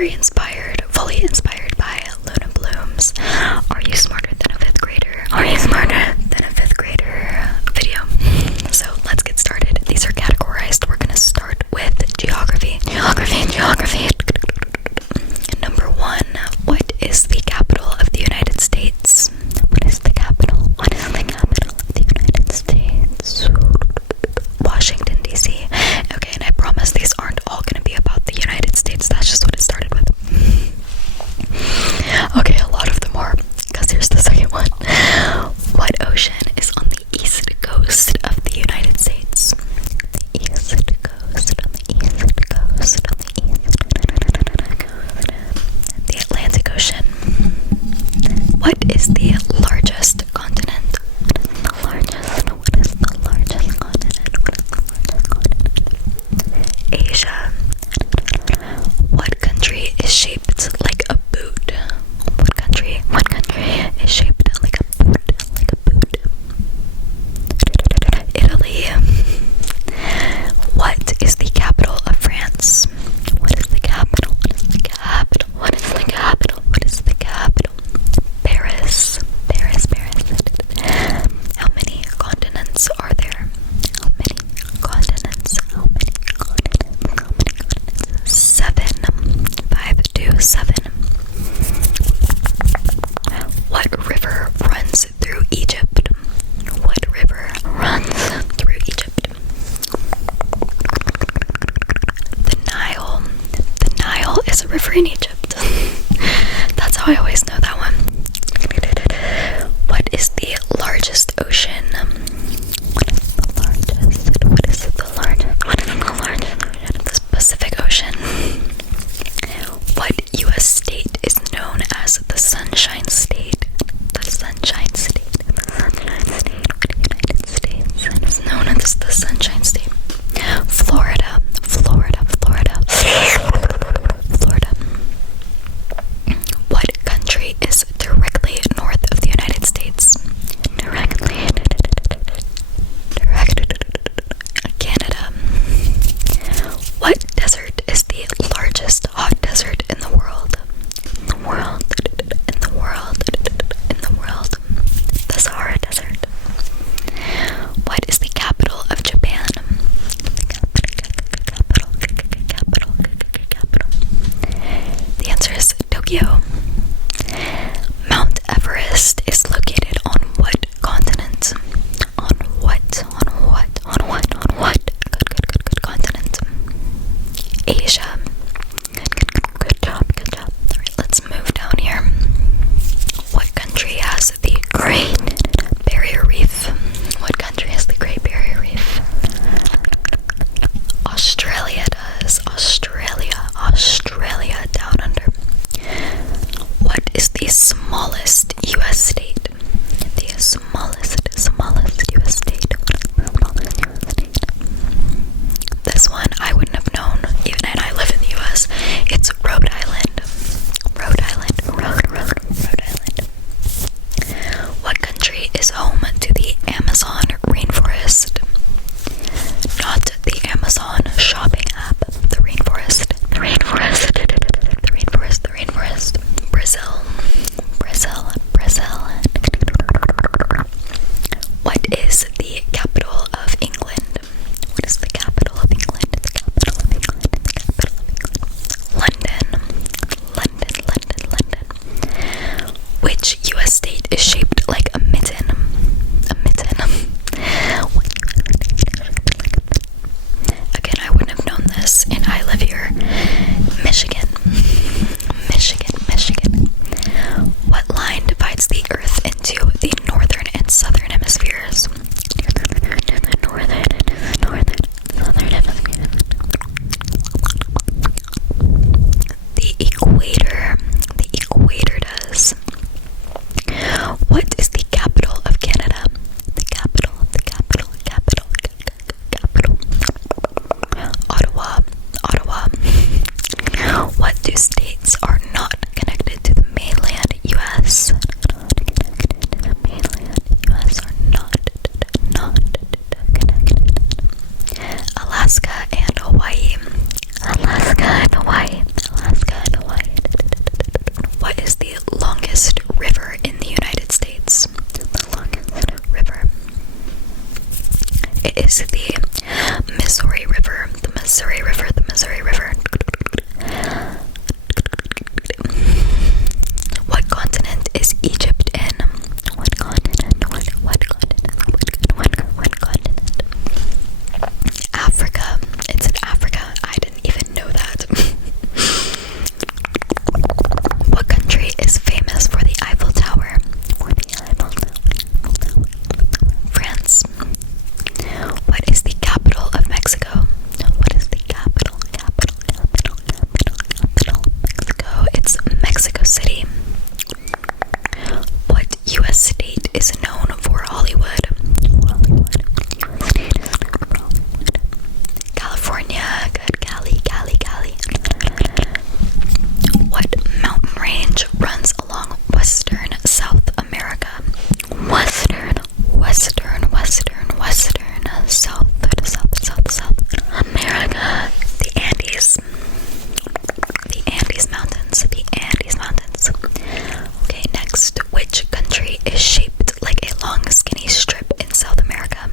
very inspired, fully inspired by Luna Bloom's Are You Smarter Than a Fifth Grader? Are You Smarter Than a Fifth Grader video. So let's get started. These are categorized. We're gonna start with geography. Geography. Number 1, what is the capital of the United States? What is the capital? What is the capital of the United States? Washington, D.C. Okay, and I promise these aren't all gonna be about the United States. That's just what it started with. Okay, a lot of them are, because here's the second one. What ocean is on the east coast of the United States? The east coast, on the east coast, on the east coast. The Atlantic Ocean. What is the largest continent? What is the largest continent? Asia. What country is shaped like a boot? What country is shaped like a boot? Italy. What is the capital of France? What is the capital? Paris. How many continents are there? How many continents? 7. 5 to 7. What river runs through Egypt? What river runs through Egypt? The Nile. The Nile is a river in Egypt. That's how I always know that one. What is the largest ocean? What is the largest ocean? The Pacific Ocean. What U.S. state is known as the Sunshine State? The Sunshine State. United States is known as the Sunshine State. Florida. What country is directly north of the United States? Canada. What desert is the largest hot desert in the world? The Sahara Desert. What is the capital of Japan? It is the Missouri River. The Missouri River. The Missouri River. What continent is Egypt in? What continent? What continent? Africa. It's in Africa. I didn't even know that. What country is famous for the Eiffel Tower? France. What is the capital of Mexico? What is the capital of Mexico? It's Mexico City. What U.S. state is known for Hollywood? California. Good. Cali. What mountain range runs along western South America? Western South America. The Andes Mountains. Okay, next. Which country is shaped like a long skinny strip in South America?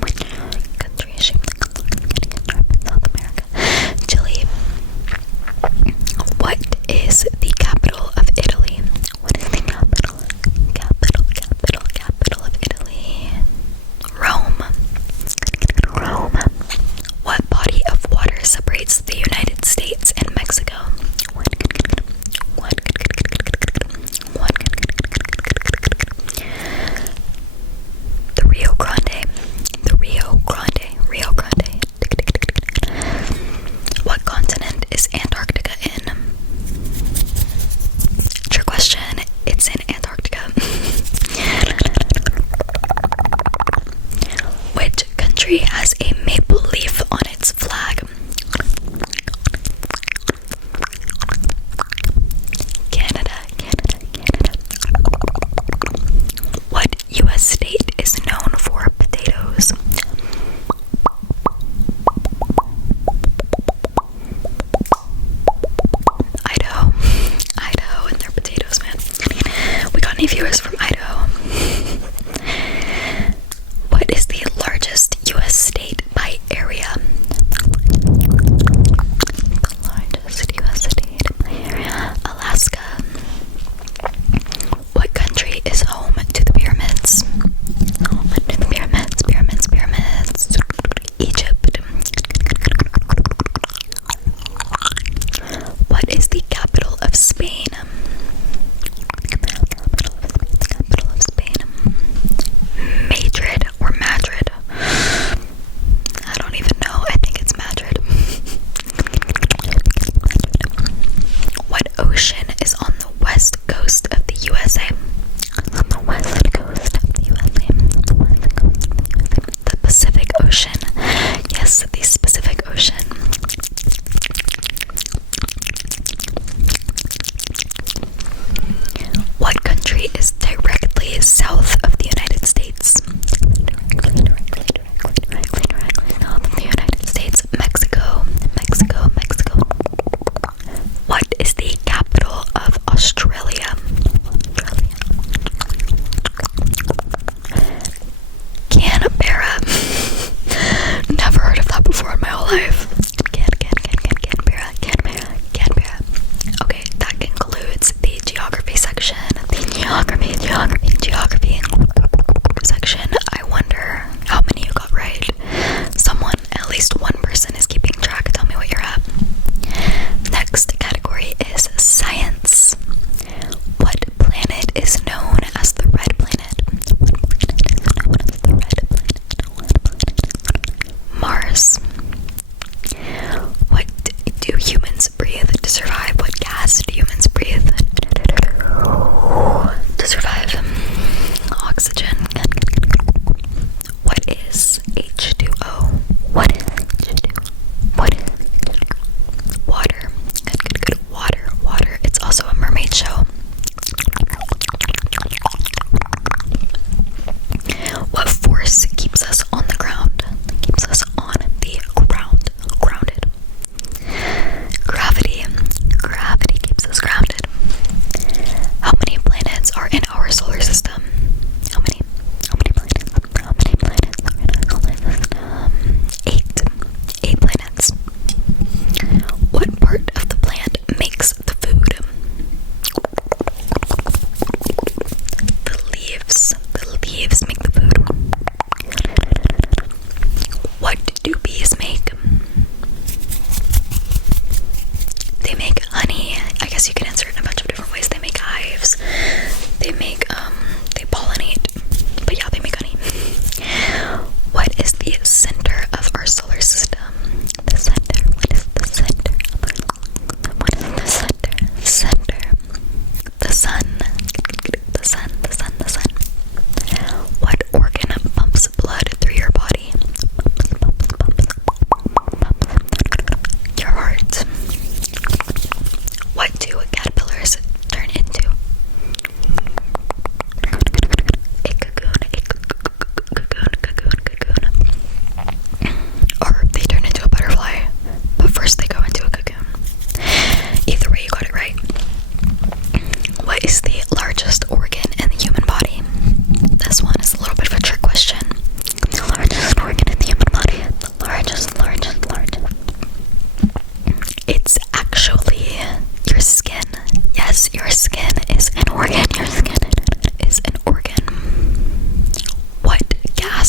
Which country is shaped like a long skinny strip in South America? Chile. What is the capital of Italy? What is the capital of Italy? Rome. What body of water separates the United States and Mexico? The Rio Grande. What continent is Antarctica in? Trick question. It's in Antarctica. Which country has a maple leaf on its flag? Canada. What U.S. state is known for potatoes? Idaho and their potatoes, man. We got any viewers from Idaho? What is the largest U.S. state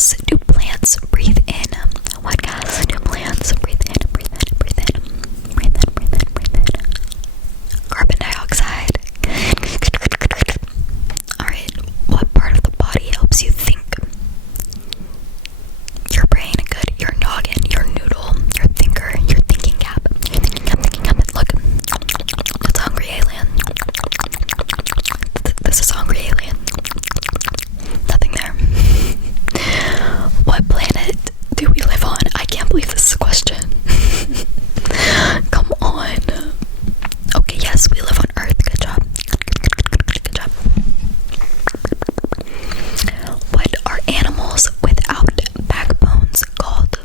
gas do plants breathe in? What gas do plants breathe in? Breathe in, breathe in, breathe in, breathe in, breathe in. Carbon dioxide. Alright, what part of the body helps you think? Your brain, good. Your noggin, your noodle, your thinker, your thinking cap. Your thinking cap, thinking cap. Look, that's a hungry alien. This is a hungry alien. Nothing there. What planet do we live on? I can't believe this is a question. Come on. Okay, yes, we live on Earth. Good job. Good job. What are animals without backbones called?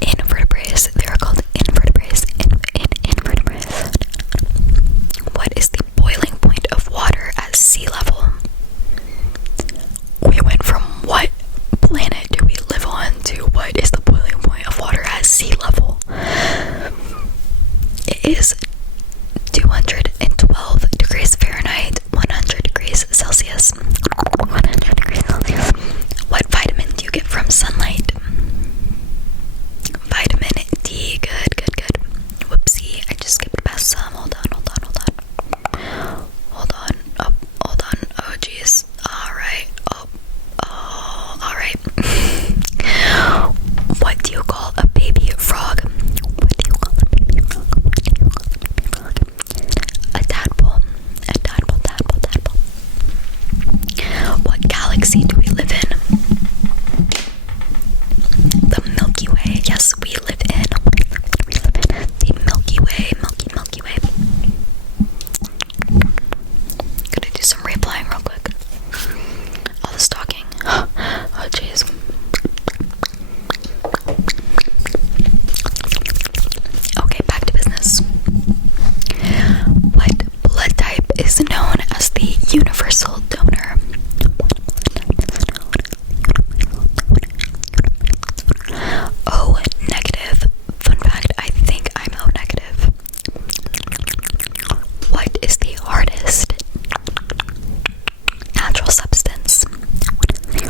Invertebrates. They are called invertebrates. Invertebrates. What is the boiling point of water at sea level? We went from what planet do we live on to what is the boiling point of water at sea level? It is 212 degrees Fahrenheit, 100 degrees Celsius. 100 degrees Celsius. What vitamin do you get from sunlight? Vitamin D. Good, good, good. Whoopsie, I just skipped past some. Hold on, hold on, hold on. Hold on. Oh, hold on. Oh, jeez. Alright. Oh, alright. What do you call a baby frog? What do you call a baby frog? What do you call a baby frog? A tadpole. A tadpole, tadpole, tadpole. What galaxy do we live in? The Milky Way. Yes, we live in. We live in the Milky Way. Milky Way. Gonna do some replying real quick. All the stalking. Oh, jeez. Okay, back to business. What blood type is known as the universal donor? O negative. Fun fact, I think I'm O negative. What is the hardest natural substance? What is the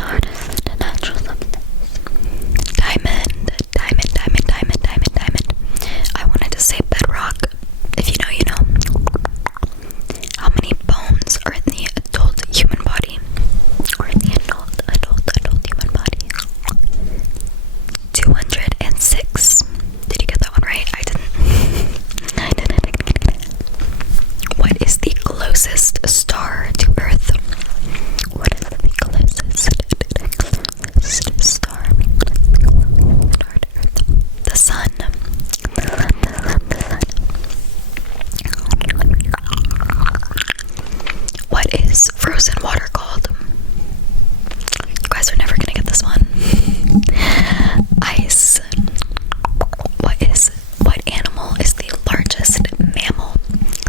hardest natural substance? Diamond. I wanted to say bedrock. If you know, you know. How many bones are in the adult human body? Or in the adult human body? 206. Did you get that one right? I didn't. What is the closest star to Earth? What is the closest star to Earth? The sun. What is frozen water called? You guys are never gonna get this one. Ice. What animal is the largest mammal?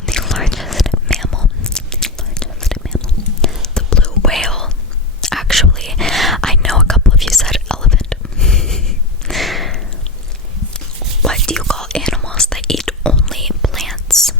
The largest mammal. The blue whale. Actually, I know a couple of you said elephant. What do you call animals that eat only plants?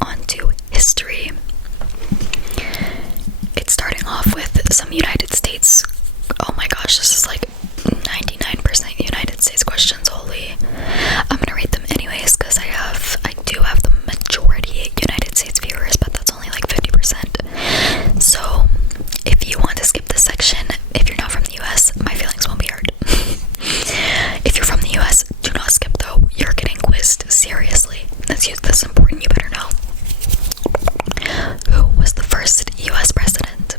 on to history. It's starting off with some United States. Oh my gosh, this is like 99% United States questions. Holy. I'm gonna read them anyways because I do have the majority United States viewers, but that's only like 50%. So if you want to skip this section, if you're not from the US, my feelings won't be hurt. If you're from the US, do not skip though. You're getting quizzed, seriously. That's important, you better know. Who was the first US president?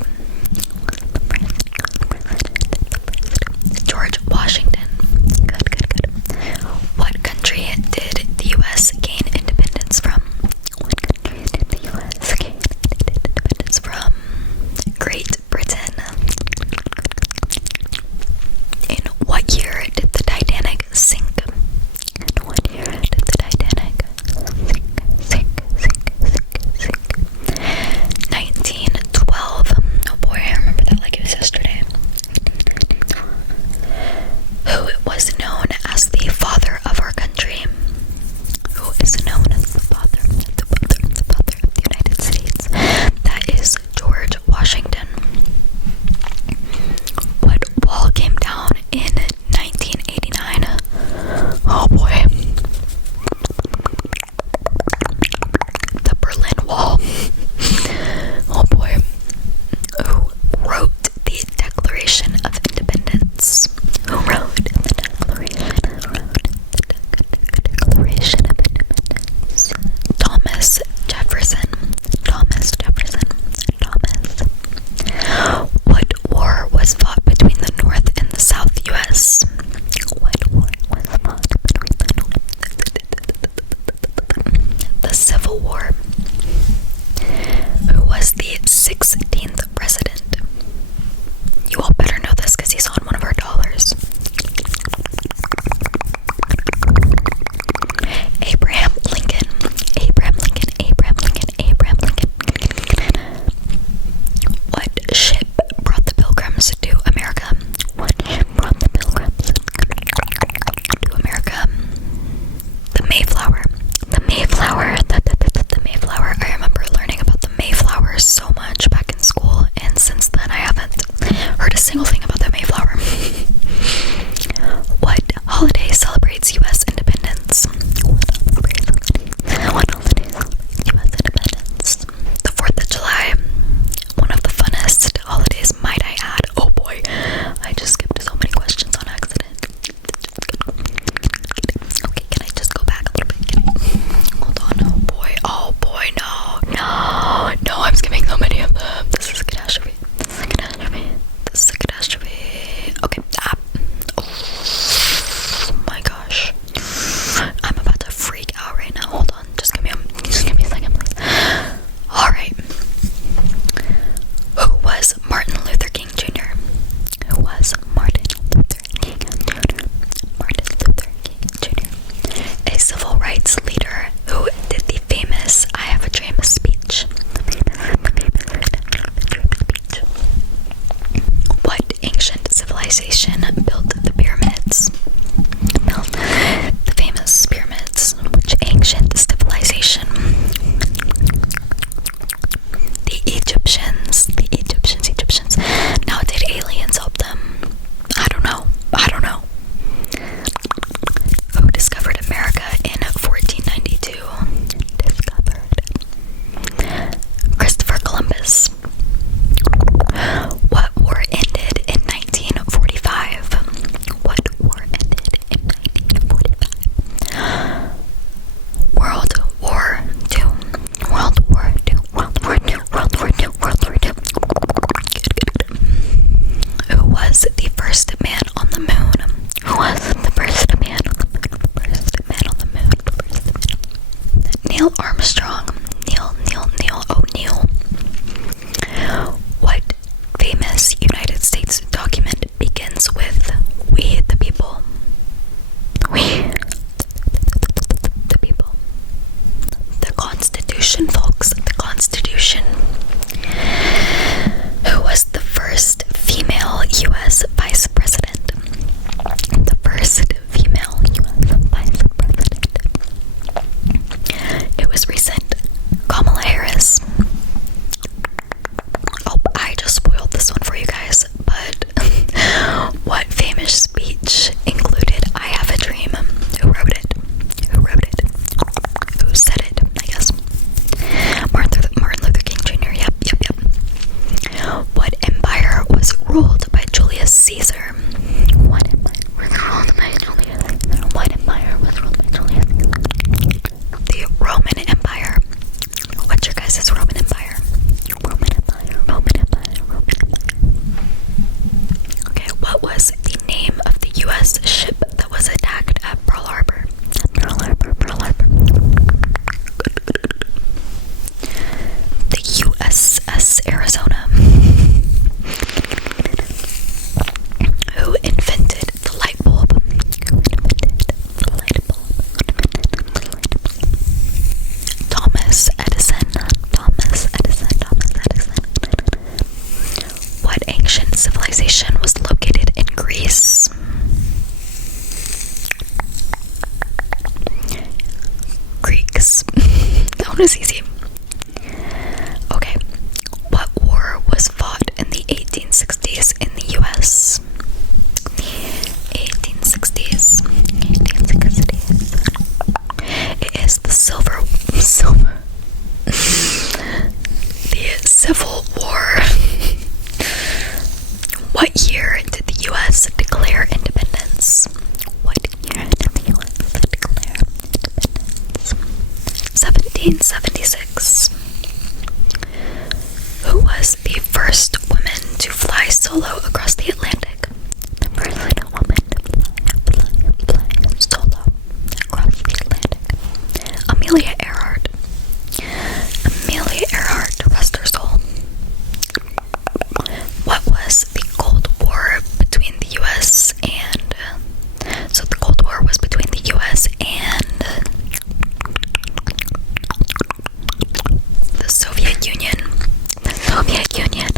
George Washington. Good. What country did the US gain independence from? Great Britain. In what year did the Titanic sink? 1912. Oh boy, I remember that like it was yesterday. Who was known as the father of our country? Who is known as the father of the United States? That is George Washington. What wall came down in 1989? Oh boy. The Berlin Wall. Oh boy. Who wrote the Declaration of Independence? Who wrote the Declaration of Independence? Thomas Jefferson. What war was fought between the North and the South US? The Civil War. Who was the 16th president? You all better know this because he's on one of our dollars. Abraham Lincoln. What ship brought the Pilgrims to America? The Mayflower. The Mayflower. I remember learning about the Mayflower so much back in school. ruled by Julius Caesar? What empire was ruled by Julius Caesar? What empire was ruled by Julius Caesar? The Roman Empire. What's your guys' Roman Empire? Roman Empire, Roman Empire, Roman Empire. Okay, what was the name of the U.S. ship that was attacked at Pearl Harbor? Pearl Harbor, Pearl Harbor. The USS Arizona. Who invented the light bulb? Who invented the light bulb? Thomas Edison. Thomas Edison. Thomas Edison. What ancient civilization was located in Greece? Greeks. That one was easy. Okay. What war was fought in the 1860s in the US? 1860s. 1860s. It is the the Civil War. What year did the US declare independence? What year did the US declare independence? 1776. Who was the first woman to fly solo across the Atlantic? The first woman to fly solo across the Atlantic. Amelia Earhart. Amelia Earhart, rest her soul. What was the Cold War between the U.S. and... So the Cold War was between the U.S. and... the Soviet Union. The Soviet Union.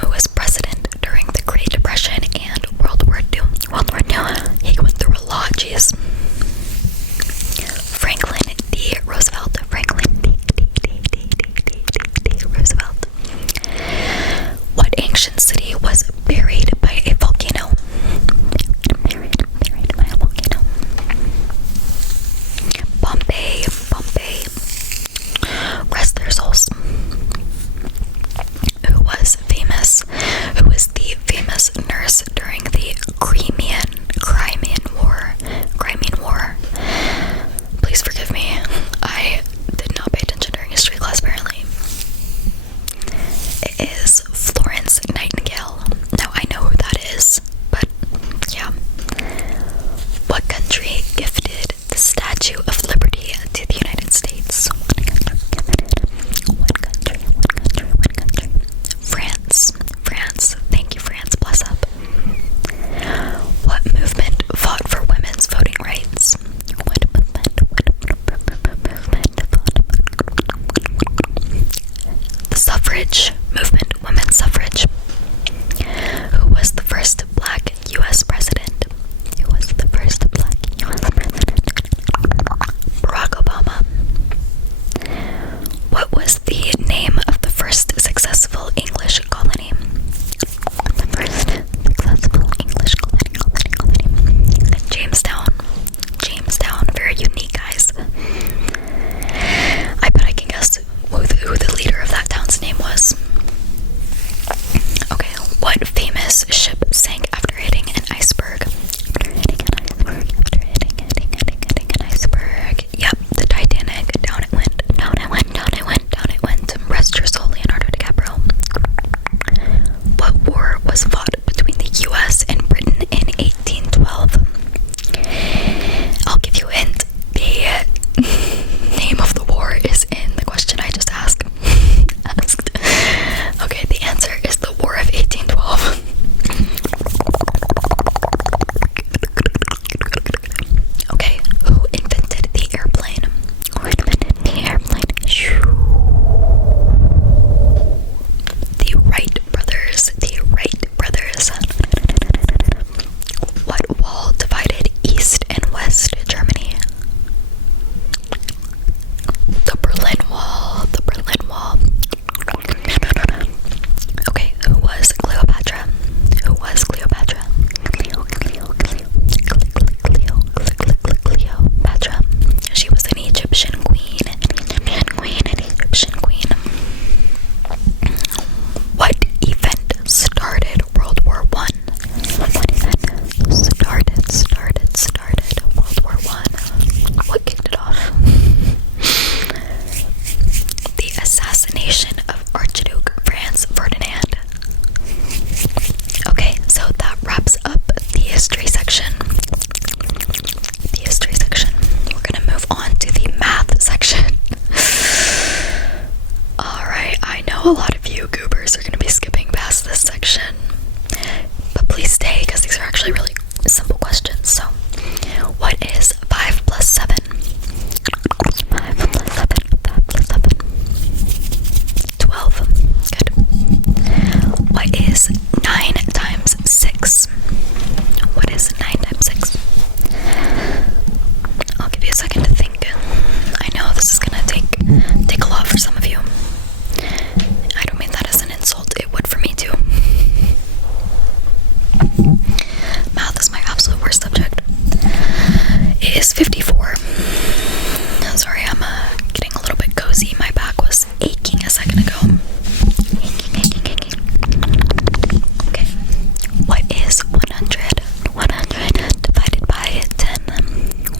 Who was president during the Great Depression and World War II? World War II. He went through a lot, jeez. Franklin D. Roosevelt. Franklin D. Roosevelt. What ancient city was buried by a volcano? Buried by a volcano. Pompeii. Pompeii. Rest their souls. Who was the famous nurse during the Crimean War? Please forgive me. I did not pay attention during history class, apparently. It is Florence Nightingale. Now, I know who that is, but yeah. What country gifted the Statue of Liberty to the United States? What country? France. Thank you, France. Bless up. What movement fought for women's voting rights? What movement fought? The suffrage movement, women's suffrage. Who was the first black U.S. president? Barack Obama. What was the name of the first successful English colony? Jamestown. Very unique, guys. I bet I can guess who the leader of that town's name was. assassination of Archduke Franz Ferdinand. Okay, so that wraps up the history section. We're gonna move on to the math section. Alright, I know a lot of you goobers are gonna be skipping past this section, but please stay because these are actually really simple questions. So, what is 5 plus 7? 5 plus 7, 5 plus 7. 12. Good. What is 9 times 6? What is 9 times 6? I'll give you a second to think. I know this is gonna take a lot for some of you. I don't mean that as an insult. It would for me too. Math is my absolute worst subject. It is 54. Sorry, I'm getting a little bit cozy. My back was aching a second ago. Aching. Okay. What is 100? 100 divided by 10.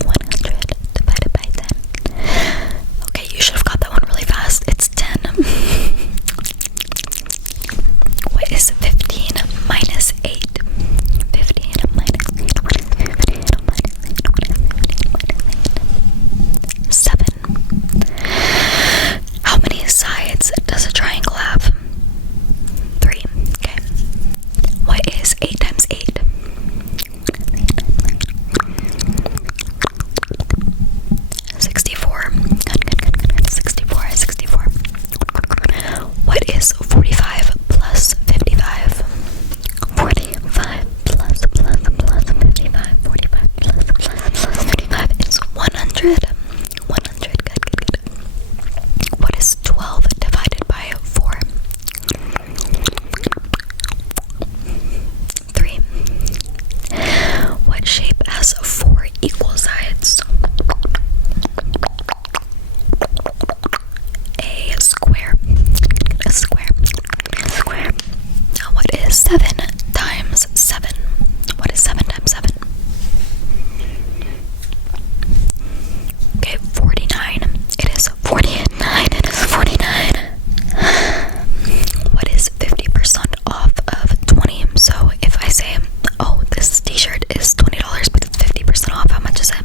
100 divided by 10. Okay, you should have got that one really fast. It's 10. What is 15 minus 8? 15 minus 8. What is 15 minus 8? What is 15 minus 8? 7. How many sides does a triangle have? 3. Okay. What is 8 times 8? 64. Good. 64. What is 45 plus 55? 45 plus 55. 45 plus 55 is 100. 100. Good. What is 12 divided by 4? 3. What shape has 4 equal sides? A square. A square. Now what is 7 times 7? What is 7 times 7? Okay, 49. It is 49. It is 49. What is 50% off of 20? So if I say, oh, this t-shirt is $20, but it's 50% off, how much is it?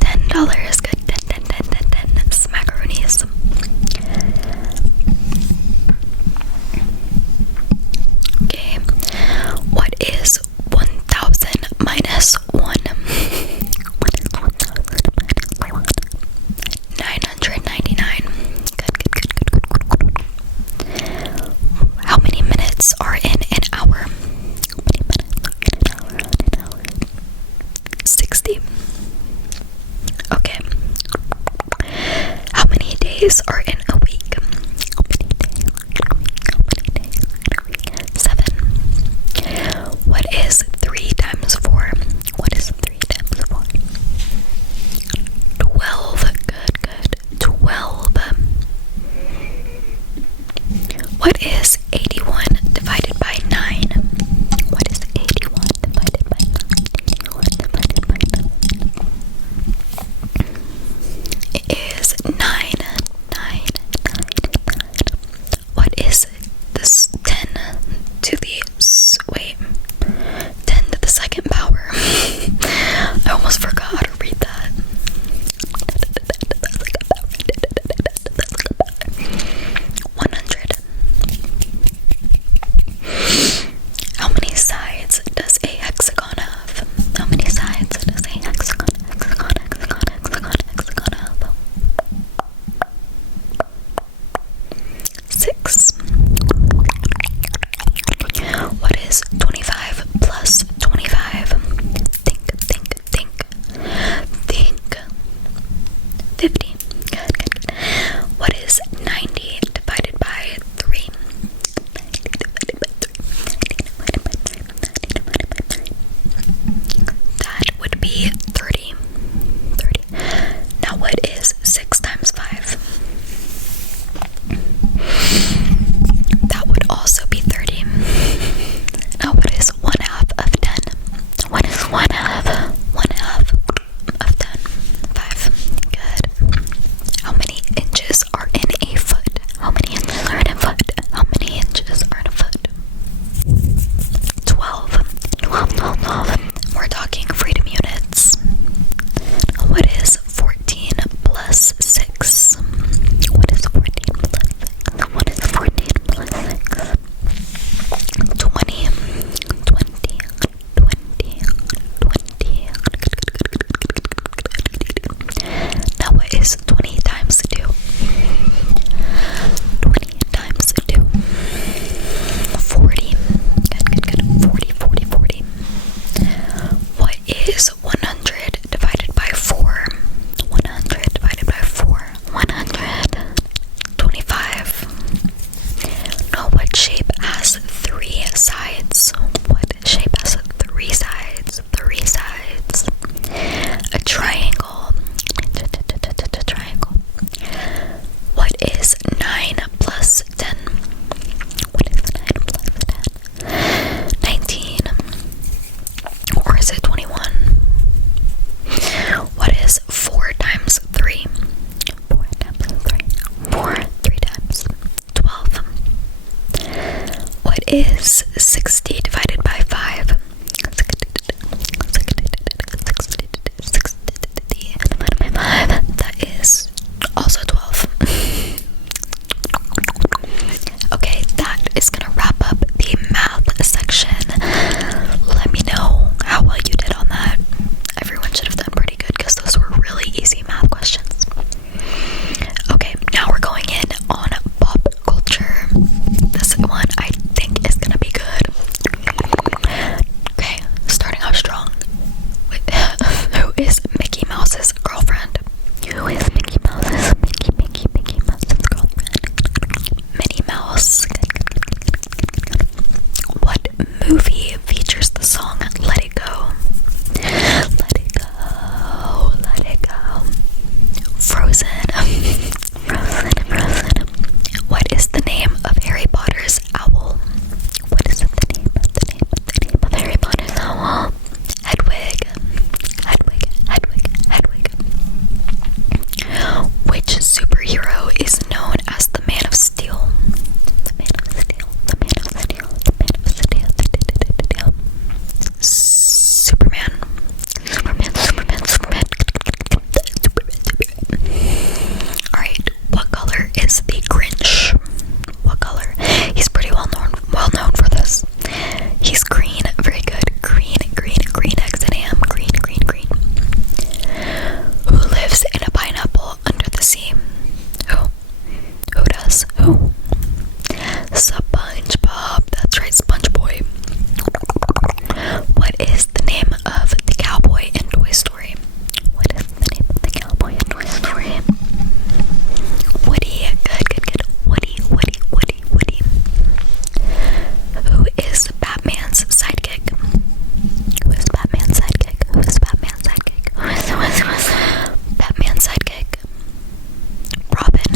$10. Good. 10. Smackaroonies. Okay. What is 1,000 minus 1? What is 1,000 minus 1? 999. Good. How many minutes are in an hour? How many minutes are in an hour? 60. Okay. How many days are in a week? How many days are in a week? 7. What is 3 times 4? What is 3 times 4? 12. Good. 12. What is 81 divided by 9? What is 81 divided by 9? 81 divided by 9. It is 9. What is this 10 to the 10 to the second power? I almost forgot how to read that. 100. How many sides does a hexagon have? How many sides does a hexagon have? 6. What is 25 plus 25? Think. 50. Good. What is 90 divided by 3? 90 divided by 3. That would be 30. Now what is 6 times 5? That would also be 30. Now what is 1/2 of 10? What is 1/2 of 10? 5. Good. is 20 times 2? 20 times 2. 40. Good. 40, 40, 40. What is 100 divided by 4? 100 divided by 4. 125. Know what shape has 3 sides? What shape has 3 sides? 3 sides. A triangle. Triangle. What is 9 plus 10? What is 9 plus 10? 19. Or is it 21? What is 4 times 3? 4 times 3. 4. 3 times 12. What is 60 divided by 5? 60 divided by 5. That is also 12. Okay, that is gonna wrap up the math section. Let me know how well you did on that. Everyone should have done pretty good because those were really easy math questions. Okay, now we're going in on pop culture. This one I think is gonna be good. Okay, starting off strong. Who is Mickey Mouse's girlfriend? Who is Mickey Mouse's girlfriend? Minnie Mouse. What movie features the song Let It Go? Let it go, let it go. Frozen. Frozen. What is the name of Harry Potter's owl? What is the name of Harry Potter's owl? Hedwig. Which superhero is known as the Man of Steel? The Man of Steel. Superman. Alright, what color is the Grinch? What color? He's pretty well known for this. He's green, very good. Green eggs and ham. Green. Who lives in a pineapple under the sea? Who does? Who? SpongeBob. That's right, SpongeBob. What is the name of the cowboy in Toy Story? What is the name of the cowboy in Toy Story? Woody. Good. Woody. Who is Batman's sidekick? Who is Batman's sidekick? Batman's sidekick. Robin.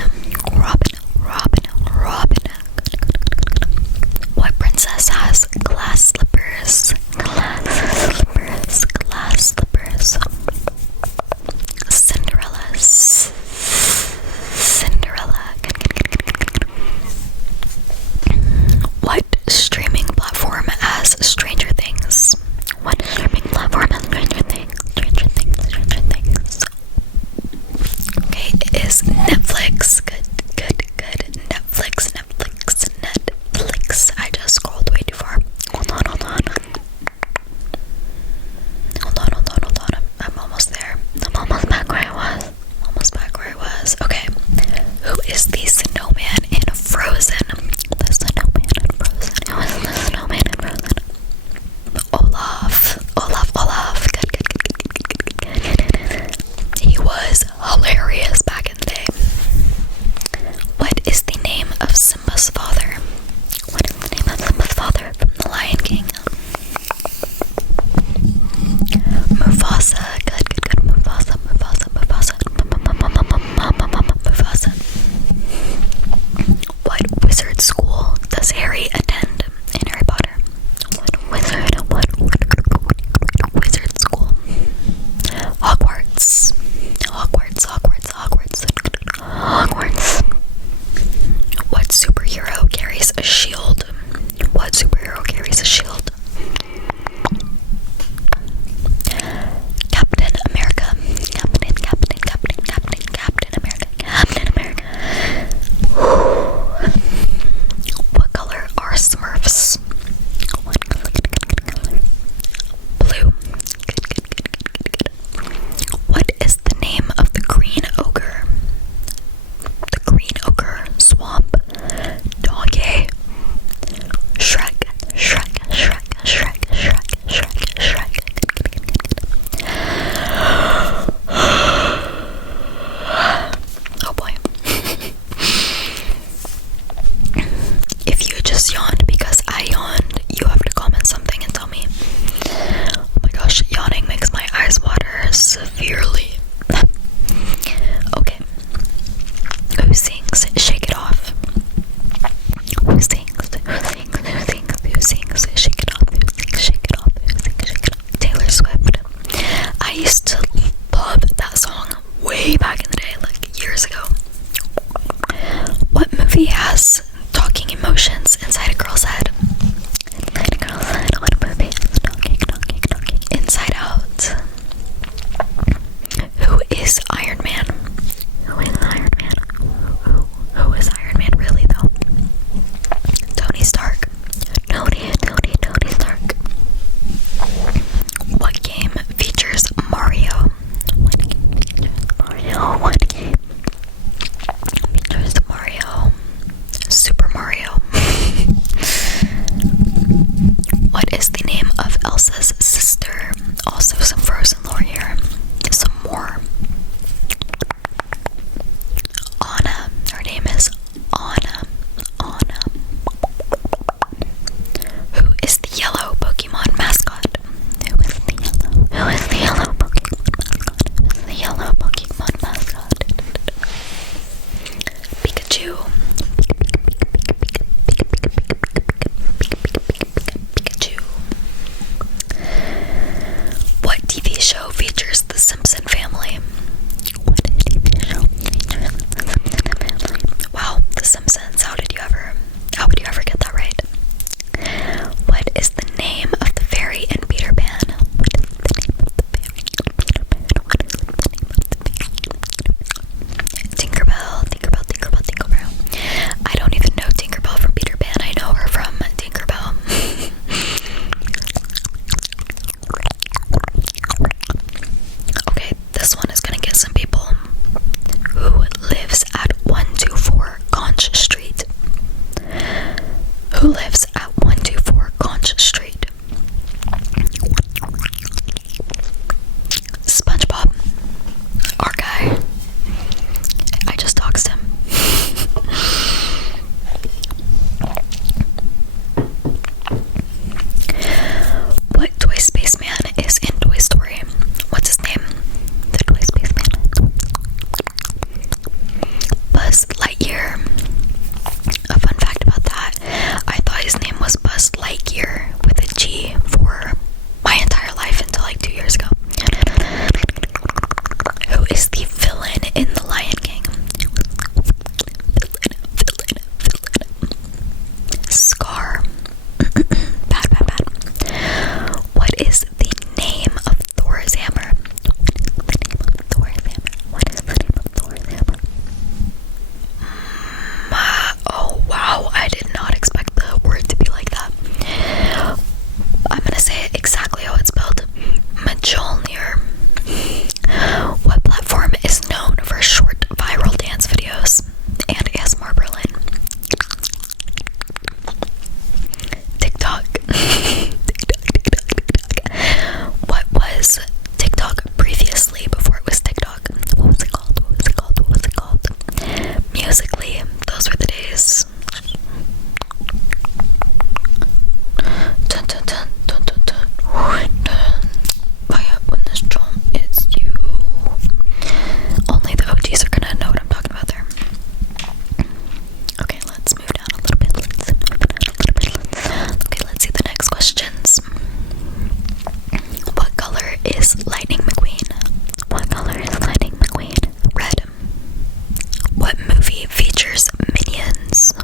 What princess has glass slippers? Glass slippers. Cinderella. What streaming platform has Stranger Things? What streaming platform has Stranger Things? Okay, it is Netflix. Good. Netflix. I just scrolled way too far. Hold on. I'm almost there. I'm almost back where I was. Okay. Who is the snowman in Frozen? The snowman in Frozen. Who is the snowman in Frozen? Olaf. Good. He was hilarious back in the day. What is the name of Simba's father? What is the name of Simba's father from The Lion King? Mufasa. Good. Mufasa. What wizard school does Harry attend in Harry Potter? What wizard school? Hogwarts. way back in the day, like years ago. What movie has talking emotions inside a girl's head? Inside a girl's head. What movie has talking Inside Out? Who is Iron Man? Who is Iron Man? Who is Iron Man really though? Tony Stark. Tony Stark. What game features Mario? What game features Mario? Super Mario. What is the name of Elsa's sister? Also some Frozen lore here. Some more. Anna. Her name is Anna. Who is the yellow Pokemon mascot? Who is the yellow Pokemon mascot? Pikachu. Pikachu. What TV show features the Simpson family? Wow, the Simpsons. How would you ever get that right? What is the name of the fairy in Peter Pan? Tinkerbell. I don't even know Tinkerbell from Peter Pan. I know her from Tinkerbell. Okay, this one is gonna get some people. Who lives at 124 Conch Street? Who lives at 124 Conch Street? SpongeBob. Our guy. I just doxed him. What toy spaceman is in Toy Story? What's his name? The toy spaceman. Buzz Lightyear. A fun fact about that, I thought his name was Buzz Lightyear with a G for my entire life until like 2 years ago. Who is the villain in The Lion King? Villain. Scar. Bad. What is the name of Thor's hammer? What is the name of Thor's hammer? Oh wow, I did not expect the word to be like that. I'm gonna say it exactly how it's spelled. Mjolnir. What platform is known for short viral dance videos and ASMR Berlin? TikTok. What was TikTok previously before it was TikTok? What was it called? Musically. Those were the days. Dun dun dun dun dun dun. When this drum is you. Only the OGs are gonna know what I'm talking about there. Okay, let's move down a little bit. Okay, let's see the next questions. What color is Lightning McQueen? Red. What movie features minions?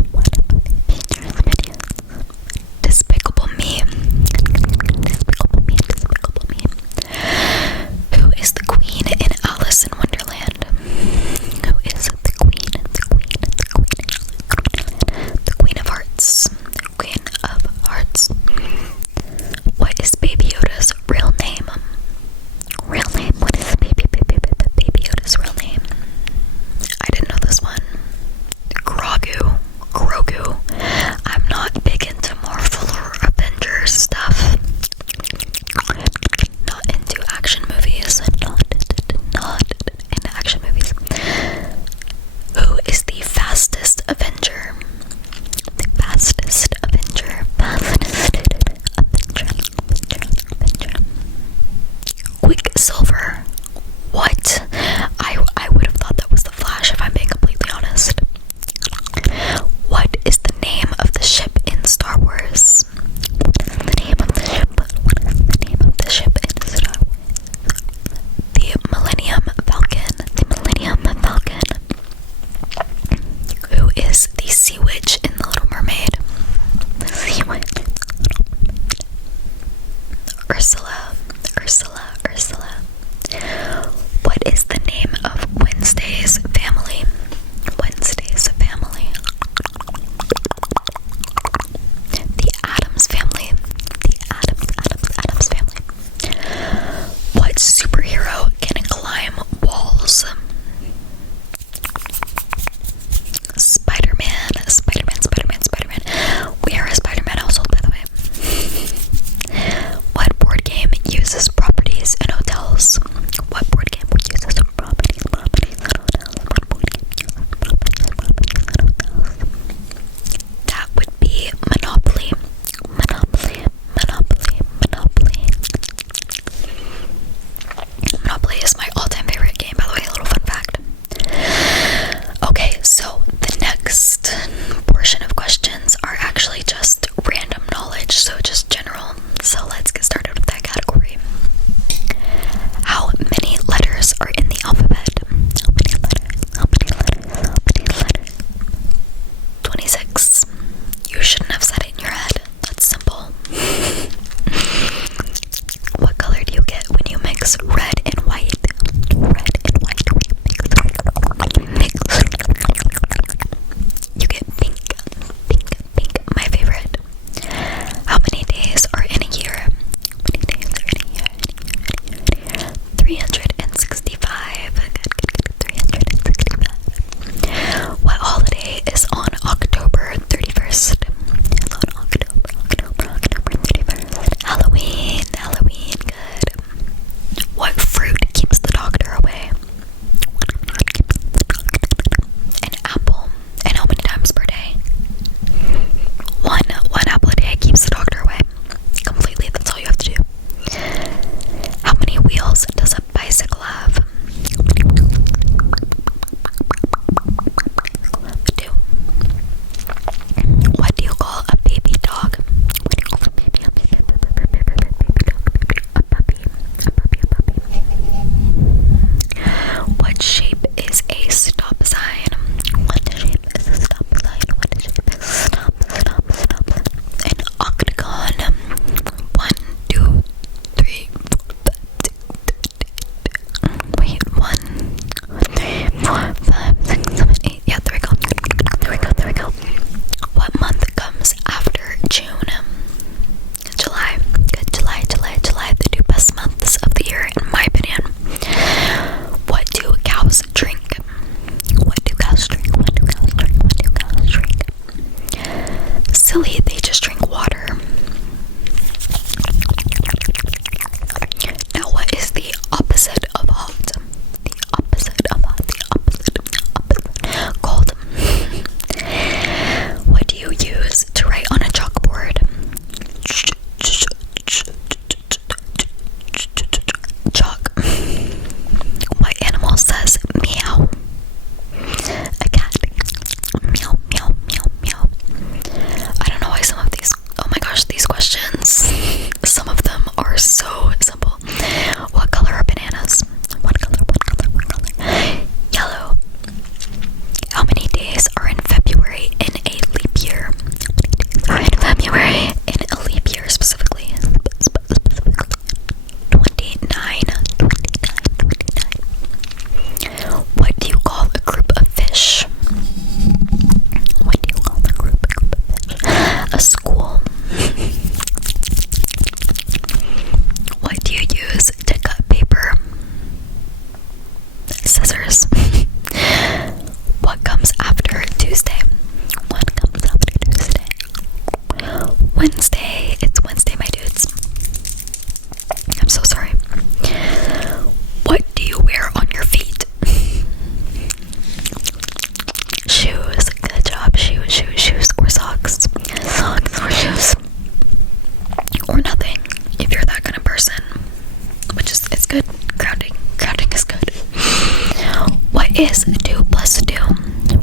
2 plus 2?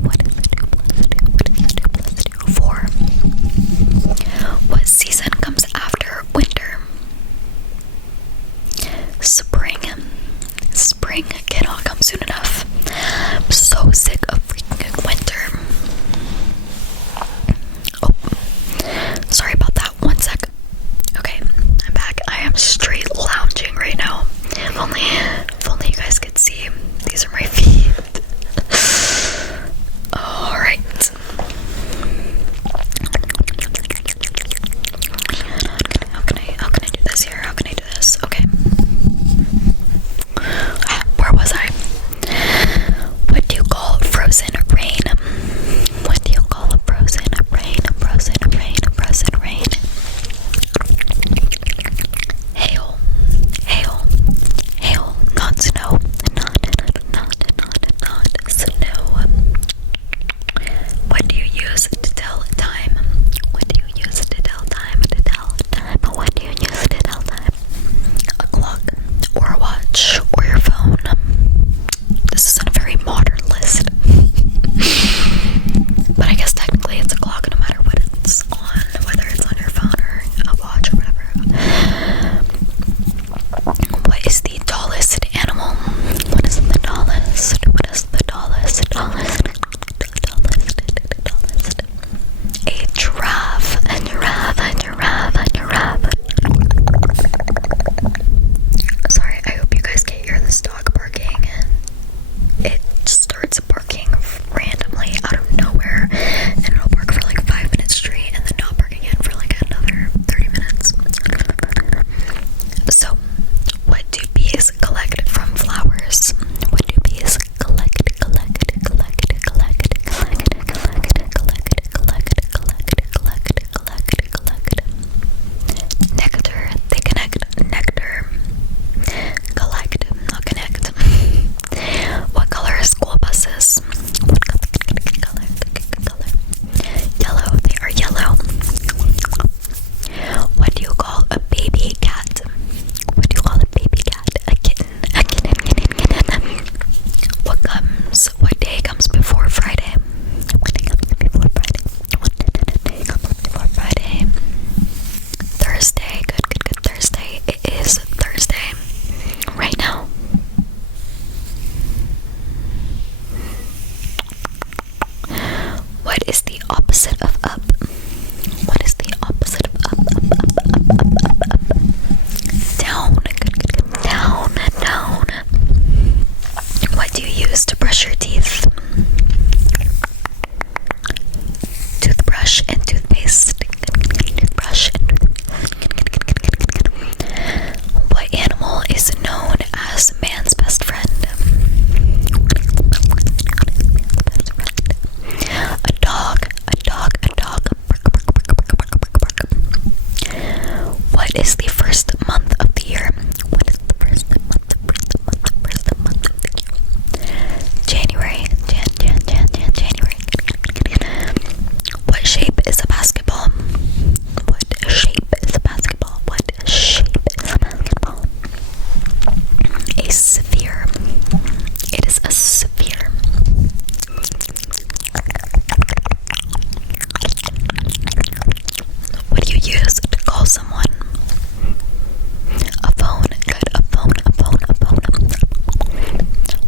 What is the 2 plus 2? What is the 2 plus 2? 4. What season comes after winter? Spring. Spring cannot come soon enough. I'm so sick of freaking winter. Oh, sorry about that. 1 sec. Okay, I'm back. I am straight lounging right now. If only you guys could see. These are my feet. Alright. How can I do this here? How can I do this? Okay. Where was I? What do you call frozen rain? What do you call a frozen rain? Frozen rain, frozen rain. Hail, hail, hail, not snow, not snow. What do you use to tell time? What do you use to tell time? To tell time. What do you use to tell time? A clock, or a watch, or your phone. This isn't a very modern list. But I guess technically it's a clock no matter what it's on, whether it's on your phone or a watch or whatever. What is the tallest animal? What is the tallest? What is the tallest? Tallest. A giraffe. A giraffe. A giraffe. A giraffe. Sorry, I hope you guys can't hear this dog barking. It starts barking randomly out of nowhere, and it'll bark for like 5 minutes straight, and then not bark again for like another 30 minutes. So, what do bees collect from flowers? What do bees collect? Nectar. They connect nectar. Collect, not connect. What color are school buses? What color? Yellow. They are yellow. What do you call a baby cat? What do you call a baby cat? A kitten. A kitten. What day comes before Friday? What day comes before Friday? What day comes before Friday? Thursday. Good. Thursday. It is Thursday. Right now. What is the opposite of up? What is the opposite of up? Down. Good. Down. What do you use to brush your teeth? Toothbrush and toothpaste. Toothbrush and toothpaste. What animal is known as man's best friend? A dog. What is the first month of the year? What is the first month of the year? January. January. What shape is a basketball? What shape is a basketball? A sphere. It is a sphere. What do you use to call someone? A phone. Good. A phone.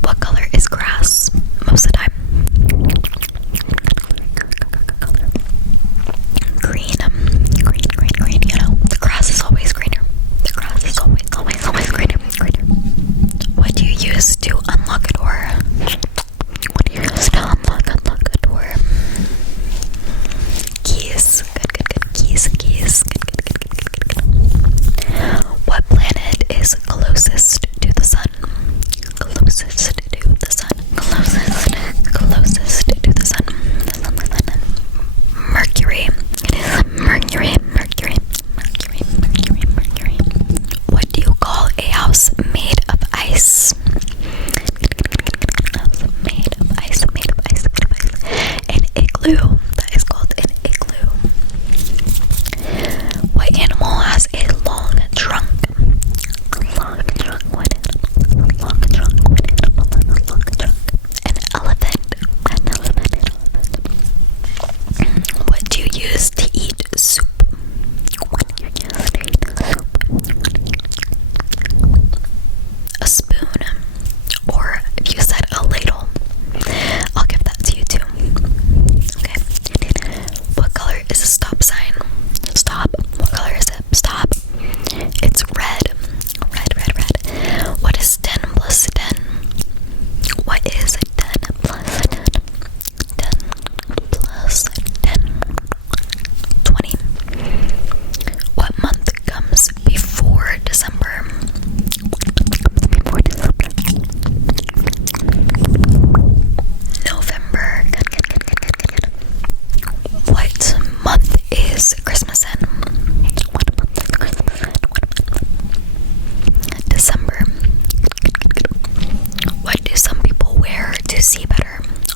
What color is grass most of the time? Green. You know, the grass is always greener. The grass is always greener. What do you use to unlock a door? What do you use to unlock a door? Keys. Good. Keys. Good. What planet is closest to the sun? Closest to the sun. Mercury. It is Mercury. What do you call a house made of ice? Made of ice. An igloo. That is called an igloo. What animal has a long trunk? What animal? An elephant.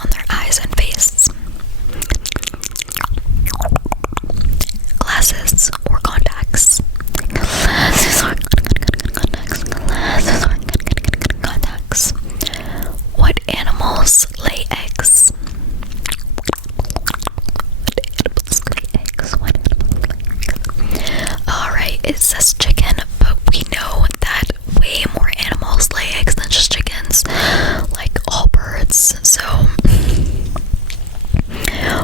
on their eyes and face. Glasses or contacts. Glasses or contacts. Glasses or contacts. What animals lay eggs? Alright, it says chicken, but we know that way more animals lay eggs than just chickens, like all birds. So,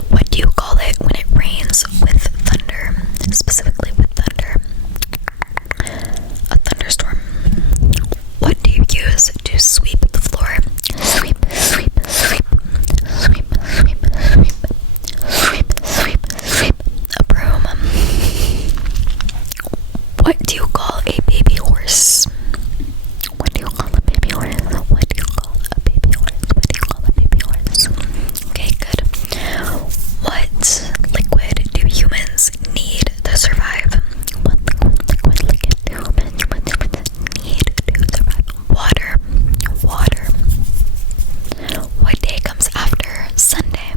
what do you call it when it rains with thunder? Specifically with thunder. A thunderstorm. What do you use to sweep the floor? Sweep, sweep, sweep, sweep, sweep, sweep, sweep, sweep, sweep. A broom. What do you call a baby horse? What do you call a baby horse? What do you call a baby horse? What do you call a baby horse? Okay, good. What liquid do humans need to survive? What liquid do humans need to survive? Water. Water. What day comes after Sunday?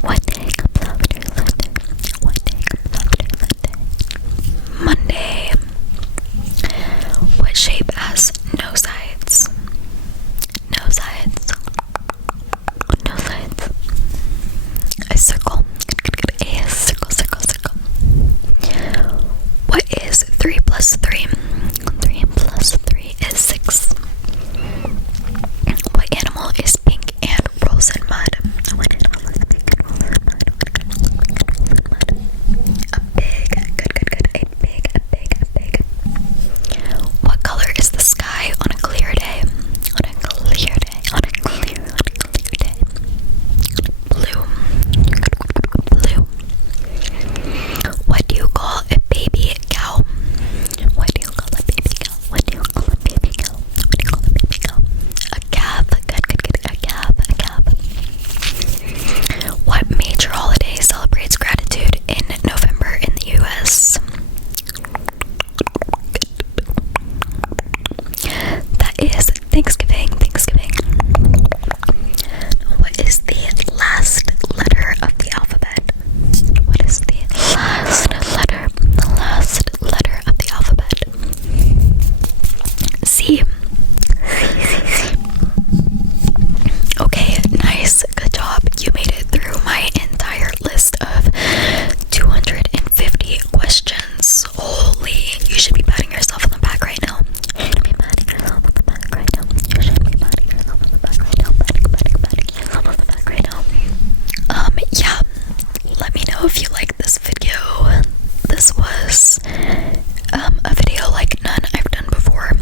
What day comes after Sunday? What day comes after Sunday? Monday. What shape has no sides? No sides. No sides. A circle. A circle, circle, circle. What is 3 plus 3? 3 plus 3 is 6. What animal is pink and rolls in mud? What animal is pink and rolls in mud? A pig. Good, good, good. A pig, a pig, a pig. What color is the sky on a clear day? On a clear day. On a clear day. Blue. Blue. What do you call a baby cow? What do you call a baby cow? What do you call a baby cow? What do you call a baby cow? A calf. Good, good, good. A calf, a calf. What major holiday celebrates gratitude in November in the US? That is Thanksgiving. Thanksgiving. What is the last letter of the alphabet? What is the last letter? The last letter of the alphabet. C. C. Okay, nice. Good job. You made it through my entire list of 250 questions. Holy, you should be patting yourself on the back right now. You should be patting yourself on the back right now. You should be patting yourself on the back right now. Patting yourself on the back right now. Yeah. Let me know if you like this video. This was a video like none I've done before.